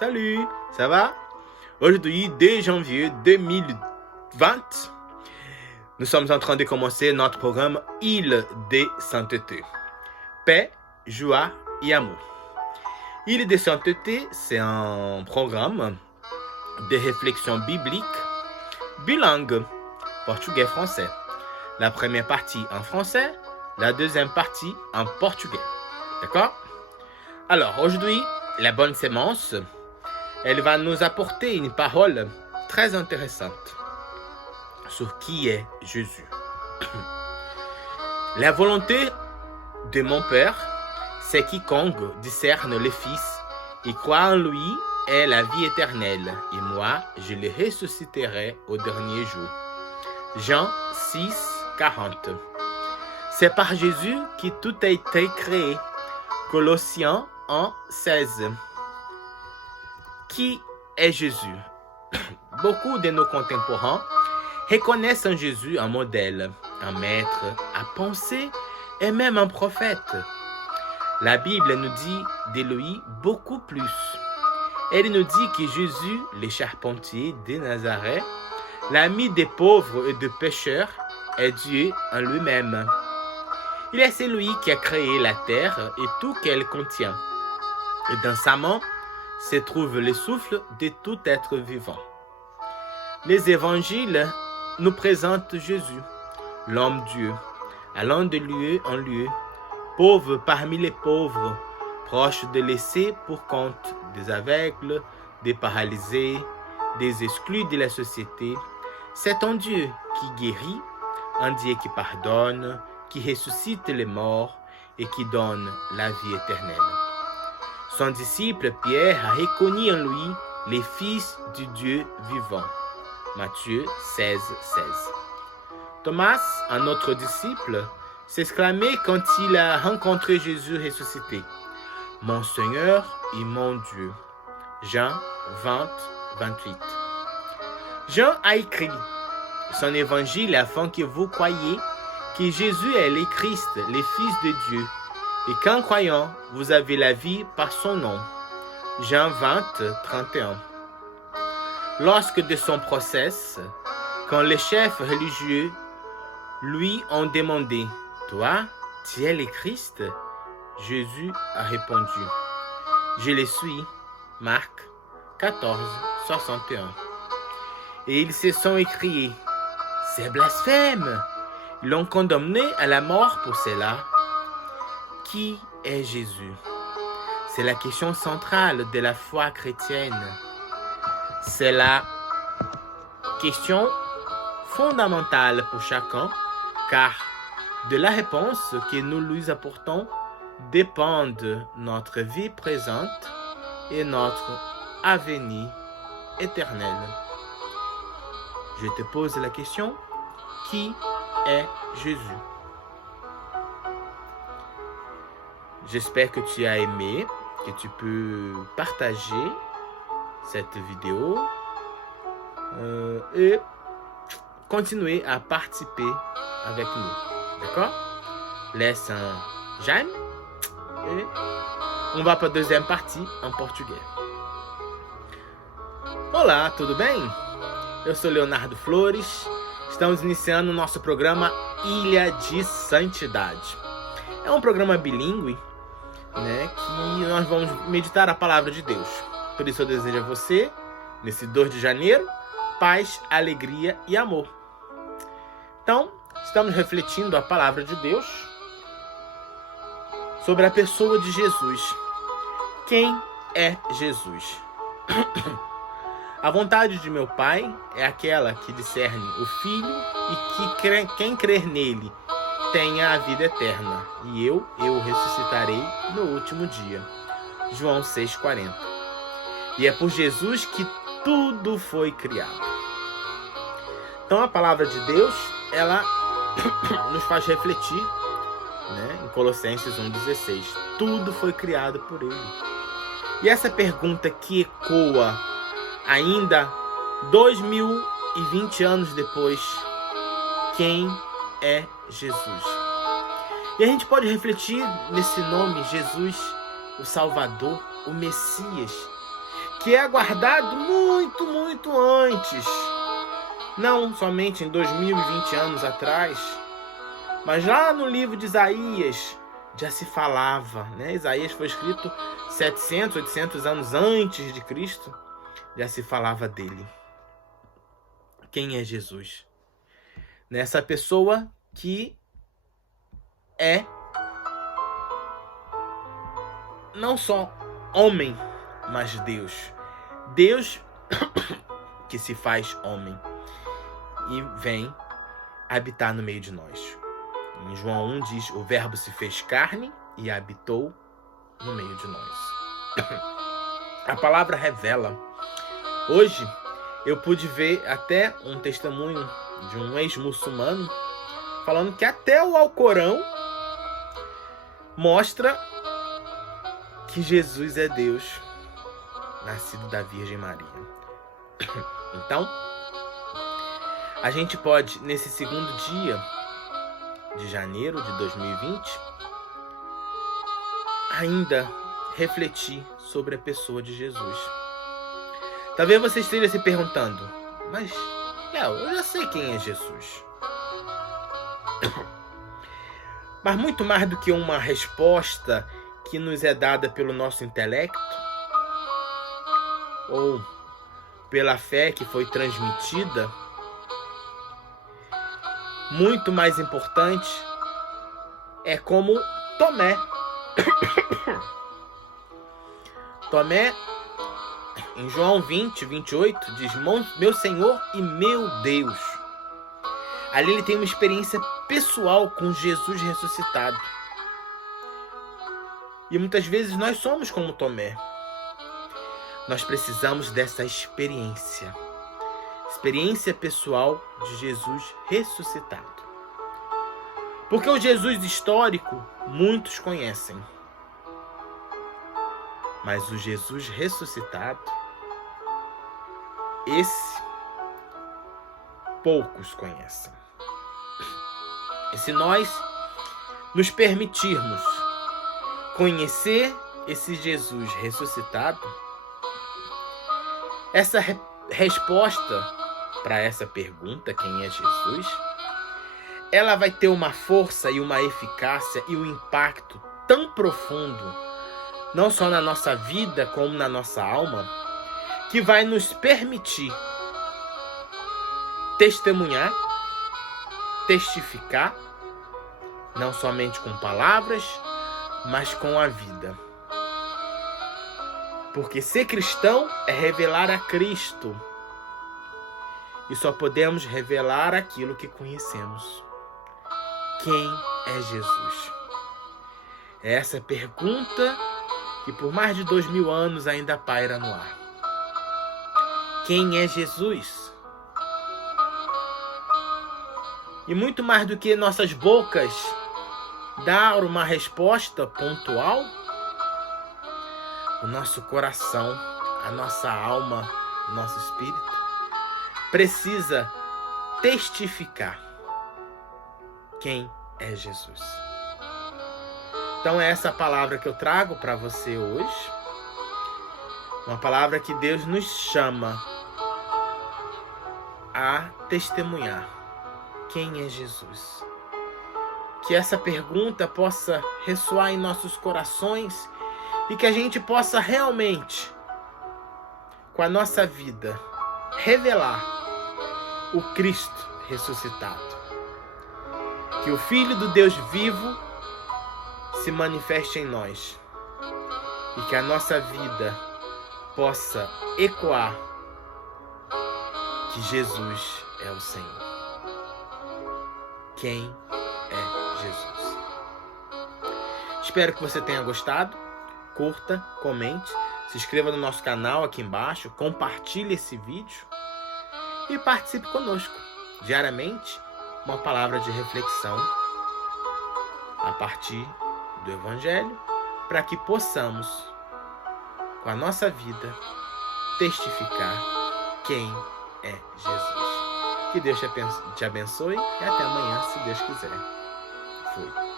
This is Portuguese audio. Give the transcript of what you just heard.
Salut, ça va? Aujourd'hui, 2 janvier 2020, nous sommes en train de commencer notre programme Île de Sainteté. Paix, joie et amour. Île de Sainteté, c'est un programme de réflexion biblique bilingue, portugais-français. La première partie en français, la deuxième partie en portugais. D'accord? Alors, aujourd'hui, la bonne sémence, elle va nous apporter une parole très intéressante sur qui est Jésus. La volonté de mon Père, c'est quiconque discerne le Fils et croit en lui ait la vie éternelle, et moi, je le ressusciterai au dernier jour. Jean 6, 40. C'est par Jésus que tout a été créé. Colossiens 1, 16. Qui est Jésus? Beaucoup de nos contemporains reconnaissent en Jésus un modèle, un maître à penser et même un prophète. La Bible nous dit de lui beaucoup plus. Elle nous dit que Jésus, le charpentier de Nazareth, l'ami des pauvres et des pécheurs, est Dieu en lui-même. Il est celui qui a créé la terre et tout qu'elle contient. Et dans sa main se trouve le souffle de tout être vivant. Les évangiles nous présentent Jésus, l'homme-dieu, allant de lieu en lieu, pauvre parmi les pauvres, proche de laissés pour compte des aveugles, des paralysés, des exclus de la société. C'est un Dieu qui guérit, un Dieu qui pardonne, qui ressuscite les morts et qui donne la vie éternelle. Son disciple Pierre a reconnu en lui les fils du Dieu vivant. Matthieu 16, 16. Thomas, un autre disciple, s'exclamait quand il a rencontré Jésus ressuscité: « Mon Seigneur et mon Dieu ». Jean 20, 28. Jean a écrit son évangile afin que vous croyiez que Jésus est le Christ, le Fils de Dieu, et qu'en croyant, vous avez la vie par son nom. Jean 20, 31. Lorsque de son procès, quand les chefs religieux lui ont demandé: « Toi, tu es le Christ ?» Jésus a répondu: « Je le suis. » Marc 14, 61. Et ils se sont écriés: « C'est blasphème !» Ils l'ont condamné à la mort pour cela. Qui est Jésus? C'est la question centrale de la foi chrétienne. C'est la question fondamentale pour chacun, car de la réponse que nous lui apportons dépendent notre vie présente et notre avenir éternel. Je te pose la question: qui est Jésus? J'espère que tu as aimé, que tu peux partager cette vidéo et continuer à participer avec nous. D'accord? Laisse un j'aime et on va para a deuxième partie em português. Olá, tudo bem? Eu sou Leonardo Flores. Estamos iniciando o nosso programa Ilha de Santidade. É um programa bilíngue, né, que nós vamos meditar a palavra de Deus. Por isso eu desejo a você, nesse 2 de janeiro, paz, alegria e amor. Então, estamos refletindo a palavra de Deus sobre a pessoa de Jesus. Quem é Jesus? A vontade de meu Pai é aquela que discerne o Filho e que quem crer nele tenha a vida eterna, e eu o ressuscitarei no último dia. João 6,40. E é por Jesus que tudo foi criado. Então a palavra de Deus, ela nos faz refletir, né, em Colossenses 1,16. Tudo foi criado por ele. E essa pergunta que ecoa ainda 2020 anos depois: quem é Jesus? E a gente pode refletir nesse nome, Jesus, o Salvador, o Messias, que é guardado muito, muito antes. Não somente em 2020 anos atrás, mas lá no livro de Isaías já se falava, né? Isaías foi escrito 700, 800 anos antes de Cristo, já se falava dele. Quem é Jesus? Nessa pessoa que é não só homem, mas Deus. Deus que se faz homem e vem habitar no meio de nós. Em João 1 diz, o verbo se fez carne e habitou no meio de nós. A palavra revela. Hoje eu pude ver até um testemunho de um ex-muçulmano falando que até o Alcorão mostra que Jesus é Deus, nascido da Virgem Maria. Então, a gente pode, nesse segundo dia de janeiro de 2020, ainda refletir sobre a pessoa de Jesus. Talvez você esteja se perguntando, mas, Léo, eu já sei quem é Jesus. Mas muito mais do que uma resposta que nos é dada pelo nosso intelecto, ou pela fé que foi transmitida, muito mais importante é como Tomé. Tomé, em João 20, 28, diz, meu Senhor e meu Deus. Ali ele tem uma experiência pessoal com Jesus ressuscitado. E muitas vezes nós somos como Tomé. Nós precisamos dessa experiência. Experiência pessoal de Jesus ressuscitado. Porque o Jesus histórico muitos conhecem. Mas o Jesus ressuscitado, esse poucos conhecem. E se nós nos permitirmos conhecer esse Jesus ressuscitado, essa resposta para essa pergunta, quem é Jesus, ela vai ter uma força e uma eficácia e um impacto tão profundo, não só na nossa vida como na nossa alma, que vai nos permitir testemunhar, testificar, não somente com palavras, mas com a vida. Porque ser cristão é revelar a Cristo. E só podemos revelar aquilo que conhecemos. Quem é Jesus? É essa pergunta que por mais de 2000 anos ainda paira no ar. Quem é Jesus? E muito mais do que nossas bocas dar uma resposta pontual, o nosso coração, a nossa alma, o nosso espírito precisa testificar quem é Jesus. Então é essa palavra que eu trago para você hoje. Uma palavra que Deus nos chama a testemunhar quem é Jesus. Que essa pergunta possa ressoar em nossos corações e que a gente possa realmente, com a nossa vida, revelar o Cristo ressuscitado. Que o Filho do Deus vivo se manifeste em nós e que a nossa vida possa ecoar que Jesus é o Senhor. Quem é Jesus? Espero que você tenha gostado. Curta, comente, se inscreva no nosso canal aqui embaixo, compartilhe esse vídeo e participe conosco. Diariamente, uma palavra de reflexão a partir do Evangelho, para que possamos, com a nossa vida, testificar quem é Jesus. Que Deus te abençoe e até amanhã, se Deus quiser. Fui.